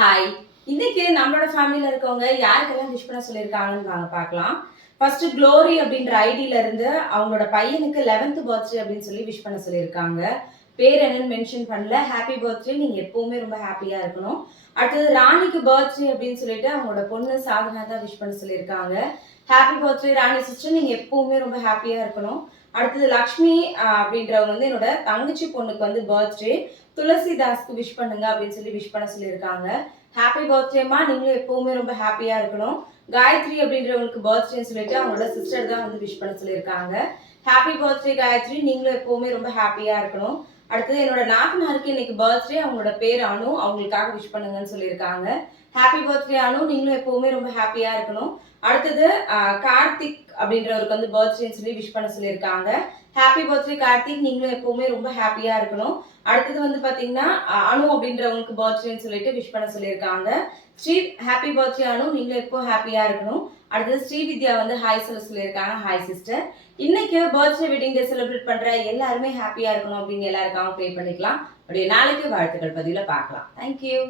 Hi. இன்னைக்கு நம்மளோட ஃபேமிலில இருக்கவங்க யாருக்கெல்லாம் விஷ் பண்ண சொல்லியிருக்காங்கன்னு வாங்க பார்க்கலாம். ஃபர்ஸ்ட் க்ளோரி அப்படின்ற ஐடியில இருந்து அவங்களோட பையனுக்கு 11th பர்த்டே அப்படின்னு சொல்லி விஷ் பண்ண சொல்லியிருக்காங்க. பேர் என்னன்னு மென்ஷன் பண்ணல. ஹாப்பி பர்த்டே, நீங்க எப்பவுமே ரொம்ப ஹாப்பியா இருக்கணும். அடுத்தது ராணிக்கு பர்த்டே அப்படின்னு சொல்லிட்டு அவங்களோட பொண்ணு சாதனா தான் விஷ் பண்ண சொல்லியிருக்காங்க. ஹாப்பி பர்த்டே ராணி சிஸ்டர், நீங்க எப்பவுமே ரொம்ப ஹாப்பியா இருக்கணும். அடுத்தது லக்ஷ்மி அப்படின்றவங்க வந்து என்னோட தங்கச்சி பொண்ணுக்கு வந்து பர்த்டே, துளசிதாஸ்க்கு விஷ் பண்ணுங்க அப்படின்னு சொல்லி விஷ் பண்ண சொல்லியிருக்காங்க. ஹாப்பி பர்த்டேமா, நீங்களும் எப்பவுமே ரொம்ப ஹாப்பியா இருக்கணும். காயத்ரி அப்படின்றவங்களுக்கு பர்த்டேன்னு சொல்லிட்டு அவங்களோட சிஸ்டர் தான் வந்து விஷ் பண்ண சொல்லியிருக்காங்க. ஹாப்பி பர்த்டே காயத்ரி, நீங்களும் எப்பவுமே ரொம்ப ஹாப்பியா இருக்கணும். அடுத்தது என்னோட நாத்தனாருக்கு இன்னைக்கு பர்த்டே, அவங்களோட பேர் அனு, அவங்களுக்காக விஷ் பண்ணுங்கன்னு சொல்லியிருக்காங்க. ஹாப்பி பர்த்டே அனு, நீங்களும் எப்பவுமே ரொம்ப ஹாப்பியா இருக்கணும். அடுத்தது கார்த்திக் அப்படின்றவருக்கு வந்து பர்த்டேன்னு சொல்லி விஷ் பண்ண சொல்லியிருக்காங்க. ஹாப்பி பர்த்டே கார்த்திக், நீங்களும் எப்பவுமே ரொம்ப ஹாப்பியா இருக்கணும். அடுத்தது வந்து பாத்தீங்கன்னா அனு அப்படின்றவங்களுக்கு பர்த்டேன்னு சொல்லிட்டு விஷ் பண்ண சொல்லியிருக்காங்க. ஸ்ரீ ஹாப்பி பர்த்டே அனு, நீங்களும் எப்போ ஹாப்பியா இருக்கணும். அடுத்தது ஸ்ரீவித்யா வந்து ஹாய் சொல்ல சொல்லியிருக்காங்க. Hi sister. இன்னைக்கு பர்த்டே வெட்டிங் டே செலிப்ரேட் பண்ற எல்லாருமே ஹாப்பியா இருக்கணும் அப்படின்னு எல்லாருக்காகவும் ப்ரே பண்ணிக்கலாம். அப்படியே நாளைக்கு வாழ்த்துக்கள் பதிவுல பார்க்கலாம். தேங்க்யூ.